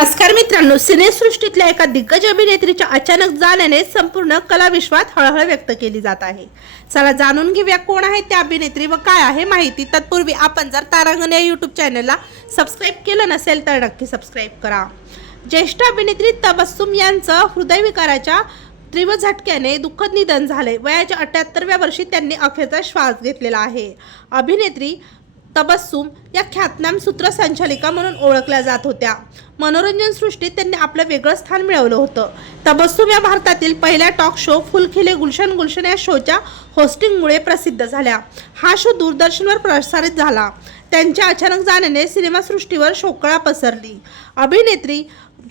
नमस्कार मित्रांनो सिनेसृष्टीतल्या एका दिग्गज अभिनेत्रीच्या अचानक जाण्याने संपूर्ण कलाविश्वात हळहळ व्यक्त केली जात आहे. चला जाणून घेऊया कोण आहे त्या अभिनेत्री व काय आहे माहिती. तत्पूर्वी आपण जर तारांगण या यूट्यूब चॅनलला सबस्क्राईब केलं नसेल तर नक्की सबस्क्राईब करा. ज्येष्ठ अभिनेत्री तबस्सुम यांचं हृदयविकाराच्या तीव्र झटक्याने दुःखद निधन झाले वयाच्या अठ्याहत्तरव्या वर्षी त्यांनी अखेरचा श्वास घेतलेला आहे. अभिनेत्री तबस्सुम या ख्यातनाम सूत्रसंचालिका म्हणून ओळखल्या जात होत्या. मनोरंजन सृष्टीत त्यांनी आपलं वेगळं स्थान मिळवलं होतं. तबस्सुम या भारतातील पहिल्या टॉक शो फुलखिले गुलशन गुलशन या शोच्या होस्टिंगमुळे प्रसिद्ध झाल्या. हा शो दूरदर्शनवर प्रसारित झाला. त्यांच्या अचानक जाण्याने सिनेमासृष्टीवर शोकळा पसरली. अभिनेत्री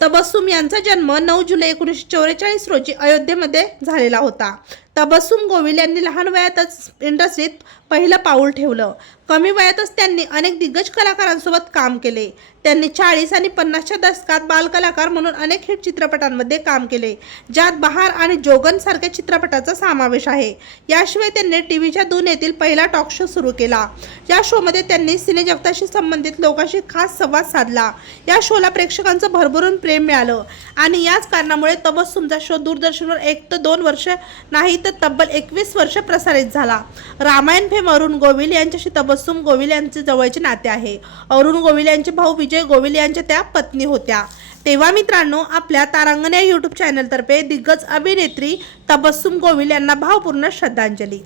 तबस्सुम यांचा जन्म नऊ जुलै एकोणीसशे चौवेचाळीस रोजी अयोध्येमध्ये झालेला होता. तबस्सुम गोविल यांनी लहान वयातच इंडस्ट्रीत पहिलं पाऊल ठेवलं. कमी वयातच त्यांनी अनेक दिग्गज कलाकारांसोबत काम केले. त्यांनी चाळीस आणि पन्नासच्या दशकात बालकलाकार म्हणून अनेक हिट चित्रपटांमध्ये काम केले ज्यात बहार आणि जोगन सारख्या चित्रपटाचा समावेश आहे. याशिवाय त्यांनी टी व्हीच्या दुनियेतील पहिला टॉक शो सुरू केला. या शोमध्ये त्यांनी सिनेजगताशी संबंधित लोकांशी खास संवाद साधला. या शोला प्रेक्षकांचं भरभरून प्रेम मिळालं. आणि याच कारणामुळे तबस्सुमचा शो दूरदर्शनवर एक तर दोन वर्ष नाही तर तब्बल एकवीस वर्ष प्रसारित झाला. रामायण फेम अरुण गोविल यांच्याशी तबस्सुम गोविल यांचे जवळचे नाते आहे. अरुण गोविल यांचे भाऊ विजय गोविल यांच्या त्या पत्नी होत्या. तेव्हा मित्रांनो आपल्या तारांगण या यूट्यूब चॅनलतर्फे दिग्गज अभिनेत्री तबस्सुम गोविल यांना भावपूर्ण श्रद्धांजली.